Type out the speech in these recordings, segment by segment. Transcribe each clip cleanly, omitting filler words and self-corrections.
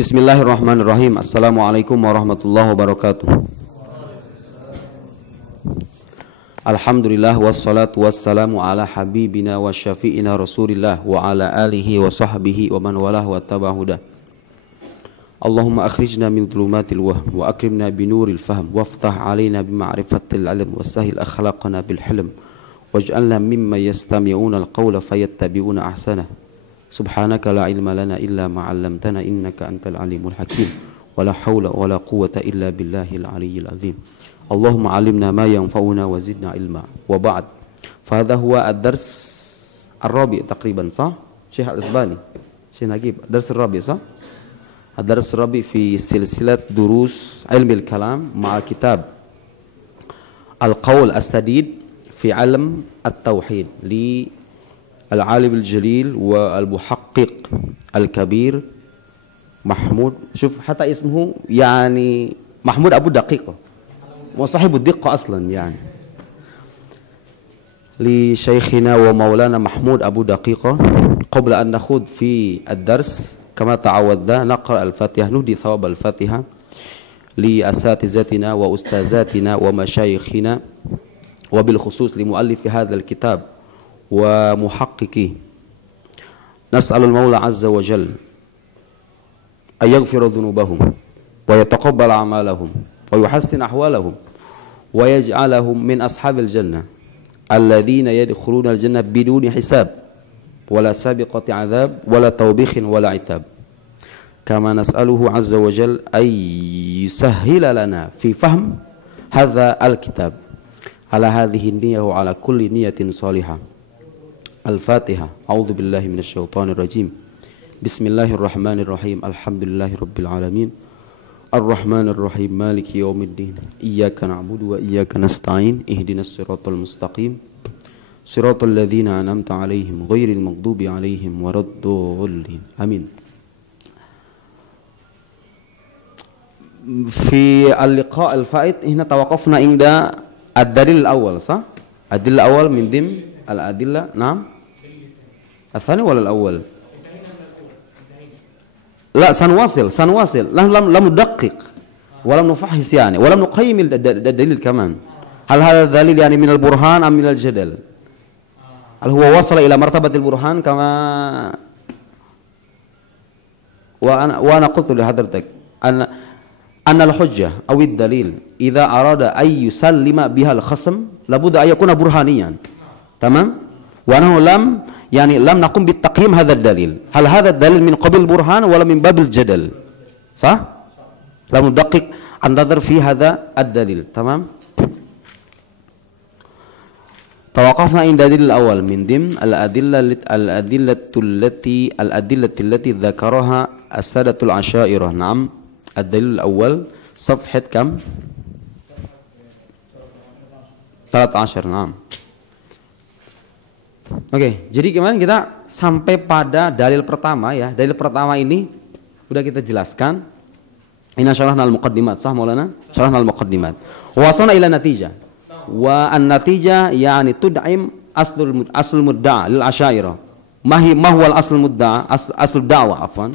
Bismillahirrahmanirrahim. Assalamualaikum warahmatullahi wabarakatuh. Alhamdulillah wassalatu wassalamu ala habibina wa syafi'ina Rasulillah wa ala alihi wa sahbihi wa man walah wa tabahudah. Allahumma akhrijna min dhulumatil wahm wa akrimna binuril fahm waftah alaina bima'rifatil ilm wa sahil akhlaqana bil hilm waj'alna mimma yastami'una al-qawla fayattabi'una ahsanah. Subhanaka la ilma lana illa ma 'allamtana innaka antal alimul hakim wa la haula wa la quwwata illa billahil aliyyil azim. Allahumma 'allimna ma yanfa'una wa zidna ilma. Wa ba'd. Fa hadha huwa ad-dars ar-rabi' taqriban, sah? Syekh Al-Isbani. Syekh Nagib, dars ar-rabi', sah? Ad-dars ar-rabi' fi silsilat durus ilmi al-kalam ma'a kitab Al-Qawl As-Sadid fi 'ilm at-tauhid li العالم الجليل والمحقق الكبير محمود. شوف حتى اسمه يعني محمود أبو دقيقة وصاحب الدقة أصلا يعني لشيخنا ومولانا محمود أبو دقيقة. قبل أن نخوض في الدرس كما تعودنا نقرأ الفاتحة، نهدي ثواب الفاتحة لأساتذتنا وأستاذاتنا ومشايخنا وبالخصوص لمؤلف هذا الكتاب ومحققي. نسأل المولى عز وجل أن يغفر ذنوبهم ويتقبل أعمالهم ويحسن أحوالهم ويجعلهم من أصحاب الجنة الذين يدخلون الجنة بدون حساب ولا سابقة عذاب ولا توبيخ ولا عتاب. كما نسأله عز وجل أن يسهل لنا في فهم هذا الكتاب على هذه النية وعلى كل نية صالحة. Al-Fatihah. A'udzu billahi minasyaitonir rajim. Bismillahirrahmanirrahim. Alhamdulillahi rabbil alamin. Ar-Rahmanir Rahim. Maliki yaumiddin. Iyyaka na'budu wa iyyaka nasta'in. Ihdinas siratal mustaqim. Siratal ladzina an'amta 'alaihim ghairil maghdubi 'alaihim waraddallin. Amin. Fi al-liqa' al-fa'id hina tawaqafna inda ad-dalil al-awwal, sah? Ad-dalil al-awwal min dim al-adillah. Naam. الثاني ولا الأول؟ لا سنواصل لم ندقق ولم نفحص يعني ولم نقيم الدليل كمان. هل هذا الدليل يعني من البرهان أم من الجدل؟ هل هو وصل إلى مرتبة البرهان كما وأنا قلت لحضرتك أن الحجة أو الدليل إذا أراد أن يسلم بها الخصم لابد أن يكون برهانيا. تمام؟ وأنه لم نقم بالتقييم هذا الدليل. هل هذا الدليل من قبل البرهان ولا من باب الجدل؟ صح؟ لم ندقق النظر في هذا الدليل. تمام؟ توقفنا عند الدليل الأول من ضمن الأدلة التي ذكرها السادة العشائرة. نعم. الدليل الأول صفحة كم؟ 13. نعم. Oke, jadi kemarin kita sampai pada dalil pertama ya. Dalil pertama ini sudah kita jelaskan. Inna syarahna al-muqaddimat, sah Maulana? Syarahna al-muqaddimat. Wasalna ila natijah. Wa an-natijah yani tud'im aslul mudda'a lil asyairah. Ma huwa al-aslul mudda'a? Aslul da'wah, afwan.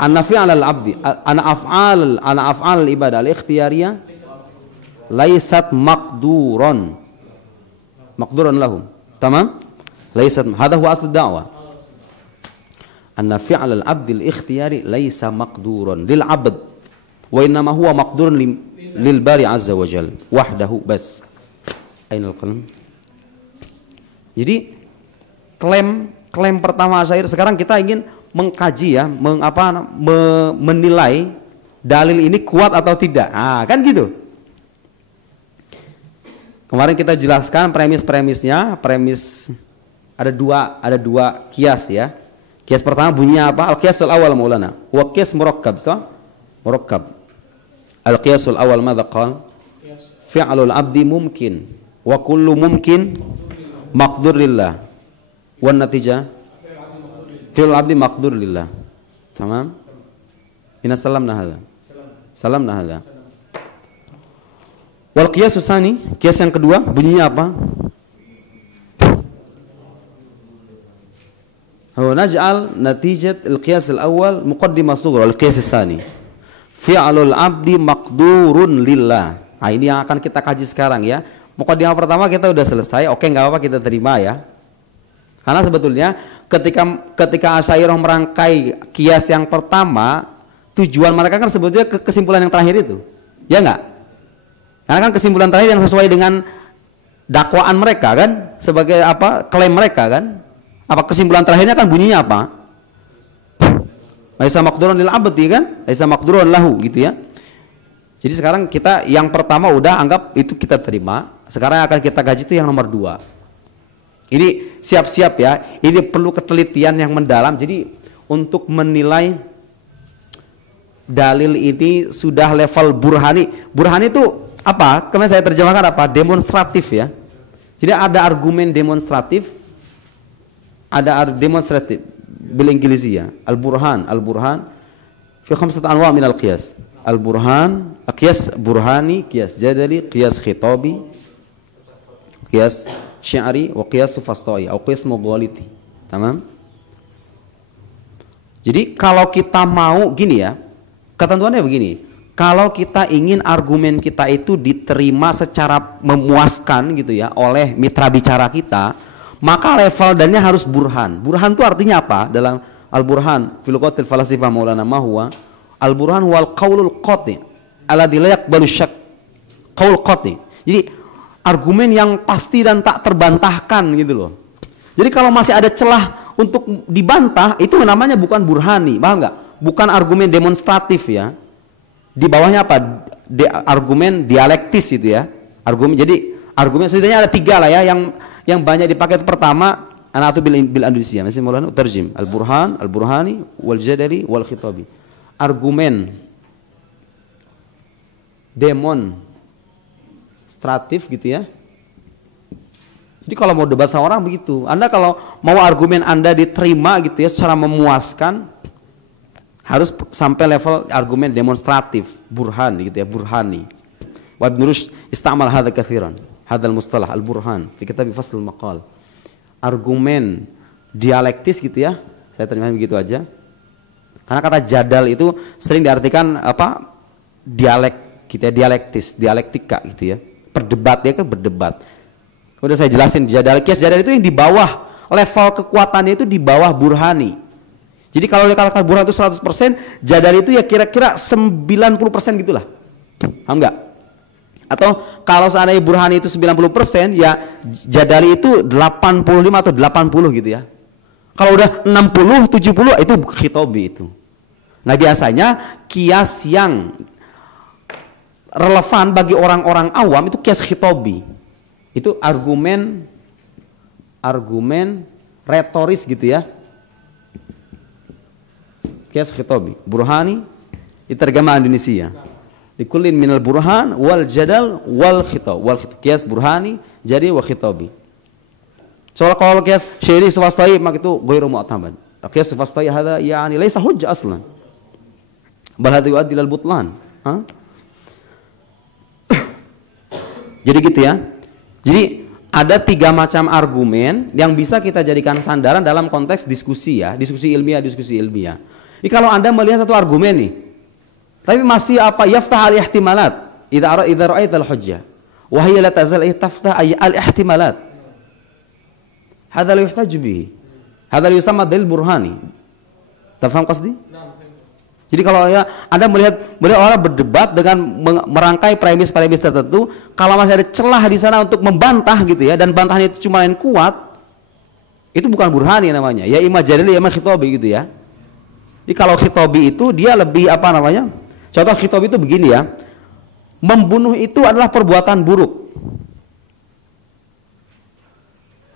Anna fi'al al-'abdi, ana af'al al-ibadah al-ikhtiyariyah laysat maqduran lahum. Tamam? Laysat, hadha huwa asl ad-da'wah. Anna fi'l al-'abd al-ikhtiyari laysa maqduran lil 'abd wa innama huwa maqdurun lil bari 'azza wa jalla wahdahu bas. Aina al-qalam? Jadi klaim pertama syair, sekarang kita ingin mengkaji ya, menilai dalil ini kuat atau tidak. Kan gitu. Kemarin kita jelaskan premis-premisnya. Premis ada dua kias ya. Kias pertama bunyinya apa? Al-qiyasul awal Maulana. Wa qiyas murakkab, sah? Murakkab. Al-qiyasul awal madza qala? Fi'lul 'abdi mumkin wa kullu mumkin maqdur lillah. Wan natijah fi'lul 'abdi maqdur lillah. Tamam? Inna salamna hadza. Wal qiyas tsani, qiyas yang kedua bunyinya apa? Naj'al natijat al-qiyas al-awwal muqaddimah sughra al-qiyas ats-tsani. Fi'lul 'abdi maqdurun lillah. Nah, ini yang akan kita kaji sekarang ya. Muqaddimah pertama kita udah selesai. Oke, enggak apa-apa kita terima ya. Karena sebetulnya ketika Asy'ariyah merangkai qiyas yang pertama, tujuan mereka kan sebetulnya ke kesimpulan yang terakhir itu. Ya enggak? Karena kan kesimpulan terakhir yang sesuai dengan dakwaan mereka kan, sebagai apa? Klaim mereka kan? Apa kesimpulan terakhirnya kan bunyinya apa? Laisa maqdurun lil 'abdi kan? Laisa maqdurun lahu gitu ya. Jadi sekarang kita yang pertama udah anggap itu kita terima. Sekarang yang akan kita kaji itu yang nomor 2. Ini siap-siap ya. Ini perlu ketelitian yang mendalam. Jadi untuk menilai dalil ini sudah level burhani. Burhani itu apa? Kemarin saya terjemahkan apa? Demonstratif ya. Jadi ada argumen demonstratif, ada demonstratif bil Inggrisiyah. Al-burhan fi khamsat anwa' min al-qiyas. Al-burhan, qiyas burhani, qiyas jadali, qiyas khitabi, qiyas sya'ri, wa qiyas sufastai atau qiyas mughaliti. Tamam? Jadi kalau kita mau gini ya, ketentuannya begini. Kalau kita ingin argumen kita itu diterima secara memuaskan gitu ya oleh mitra bicara kita, maka level dannya harus burhan. Burhan itu artinya apa? Dalam Al-Burhan fil Qatil Falasifah Maulana Mahwa, Al-Burhan wal qaulul qati' alladzi la yaqbalu syak. Qaul qati'. Jadi argumen yang pasti dan tak terbantahkan gitu loh. Jadi kalau masih ada celah untuk dibantah, itu namanya bukan burhani, paham nggak? Bukan argumen demonstratif ya. Di bawahnya apa? Argumen dialektis itu ya. Argumen, jadi argumen setidaknya ada 3 lah ya. Yang banyak dipakai itu pertama, anatu bil Indonesia. Masih Maulana terjem. Al-Burhan, Al-Burhani, wal Jadali, wal Khitabi. Argumen demonstratif gitu ya. Jadi kalau mau debat sama orang begitu. Anda kalau mau argumen Anda diterima gitu ya secara memuaskan, harus sampai level argumen demonstratif, burhan gitu ya, burhani. Wa Ibnu Rushd istamal hadza katsiran, hadzal mustalah al-burhan fi kitab Faslul Maqal. Argumen dialektis gitu ya. Saya terjemahkan begitu aja. Karena kata jadal itu sering diartikan apa? Dialek gitu ya, dialektis, dialektika gitu ya. Berdebat ya kan, berdebat. Udah saya jelasin jadal, qiyas jadal itu yang di bawah, level kekuatannya itu di bawah burhani. Jadi kalau dikatakan burhan itu 100%, jadal itu ya kira-kira 90% gitulah. Paham enggak? Atau kalau seandainya burhani itu 90%, ya jadali itu 85 atau 80 gitu ya. Kalau udah 60, 70 itu khitabi itu. Nah, biasanya kias yang relevan bagi orang-orang awam itu kias khitabi. Itu argumen retoris gitu ya. Qiyas khitabi, burhani diterjemah Indonesia. Likullin minal burhan wal jadal wal khitab. Qiyas burhani jadi wa khitabi. Soal kalau qiyas syar'i sufastai maka itu ghairu mu'tamad. Qiyas sufastai hada yani laysa hujjah aslan. Bal hada yuaddi lil butlan. Jadi gitu ya. Jadi ada 3 macam argumen yang bisa kita jadikan sandaran dalam konteks diskusi ya, diskusi ilmiah. Ini kalau Anda melihat satu argumen nih, tapi masih apa? Yaftah al-ihtimalat. Idza ra'aita al-hujjah wa hiya la tazal taftah al-ihtimalat. Hadza la yuhtaj bihi. Hadza yusamma dalil burhani. Tafham qasdi? Jadi kalau ya Anda melihat orang berdebat dengan merangkai premis-premis tertentu, kalau masih ada celah di sana untuk membantah gitu ya, dan bantahannya itu cuma yang kuat, itu bukan burhani namanya. Ya imma jadali ya imma khitabi gitu ya. Jadi kalau khitabi itu dia lebih apa namanya? Contoh khitabi itu begini ya. Membunuh itu adalah perbuatan buruk.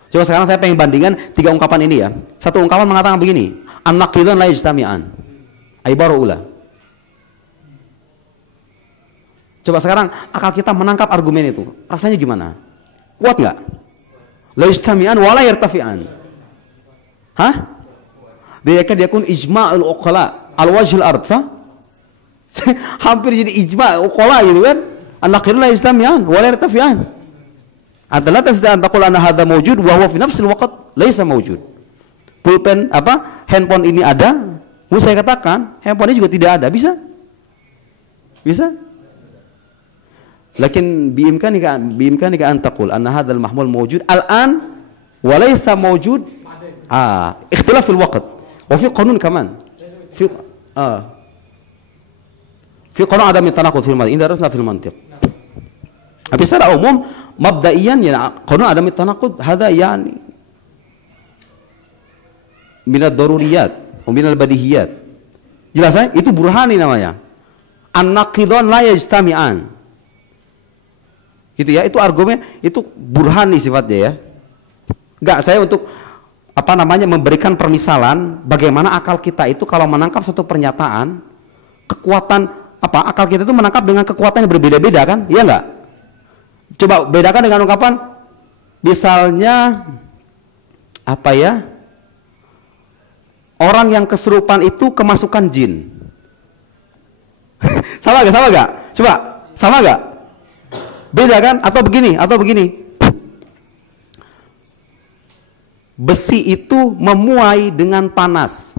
Coba sekarang saya pengen bandingkan 3 ungkapan ini ya. Satu ungkapan mengatakan begini, an-naqidun la yajtami'an. Ibaru ula. Coba sekarang akal kita menangkap argumen itu. Rasanya gimana? Kuat nggak? La yajtami'an wa la yartafi'an. Hah? Dia yakun ijma'ul uqala al-wajhul ard. Hampir jadi ijma' uqala gitu kan. An-naqidun la yajtami'an wa la yartafi'an. Adalah tasdaq an taqul anna hadha mawjud wa huwa fi nafsil waqt laysa mawjud. pulpen handphone ini ada, mau saya katakan handphone ini juga tidak ada, bisa? Bisa? Lakin biimkanika an taqul anna hadzal mahmul mawjud al-an wa laysa mawjud ikhtilaf fil waqt wa fi qanun kaman fi qanun adam tanaqud fil madhi in darasna fil mantiq. Tapi secara umum mabdaiyan ya qanun adam tanaqud hadza yani min ad-daruriyat wa min al-badihiyat. Jelas ya? Itu burhani namanya. An-naqidan la yajtami'an. Gitu ya, itu argumen, itu burhani sifatnya ya. Enggak, saya untuk memberikan permisalan bagaimana akal kita itu kalau menangkap satu pernyataan, kekuatan akal kita itu menangkap dengan kekuatan yang berbeda-beda kan? Iya enggak? Coba bedakan dengan ungkapan misalnya orang yang kesurupan itu kemasukan jin. Sama gak? Coba, sama gak? Beda kan? Atau begini. Besi itu memuai dengan panas.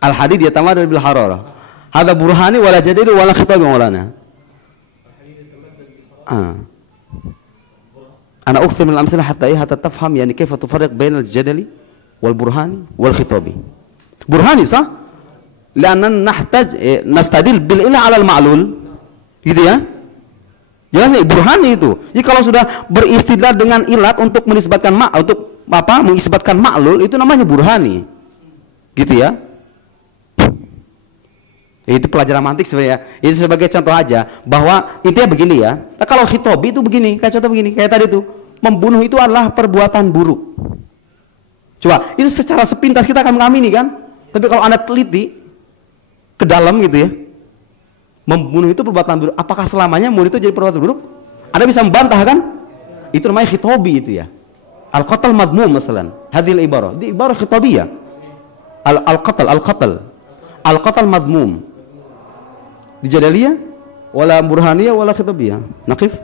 Al-hadid yatamadda bil hararah. Hada burhani wala jadid wala khitab maulana. Ana ukthir min al-amsalah hatta tafham yani kaifa tufarriq bainal jadali wal burhani wal khitabi. Burhani sah? Lianna nahtaj nastadil bil ilah 'ala al-ma'lul. Gitu ya? Jelas ya, burhani itu. Jadi kalau sudah beristidlal dengan ilat untuk menisbatkan mengisbatkan ma'lul, itu namanya burhani. Gitu ya. Itu pelajaran mantik sebenarnya. Itu sebagai contoh aja bahwa intinya begini ya. Nah, kalau khitobi itu begini, kayak contoh begini, kayak tadi itu, membunuh itu adalah perbuatan buruk. Coba, itu secara sepintas kita akan mengamini kan? Tapi kalau Anda teliti ke dalam gitu ya, membunuh itu perbuatan buruk. Apakah selamanya membunuh itu jadi perbuatan buruk? Anda bisa membantah kan? Itu namanya khitobi itu ya. Al-qatl madmum masalan. Hadhil ibarah. Di ibarah khitobiyah. Al-qatl madmum. Di jadaliyah wala burhaniyah wala khitobiyah. Naqif.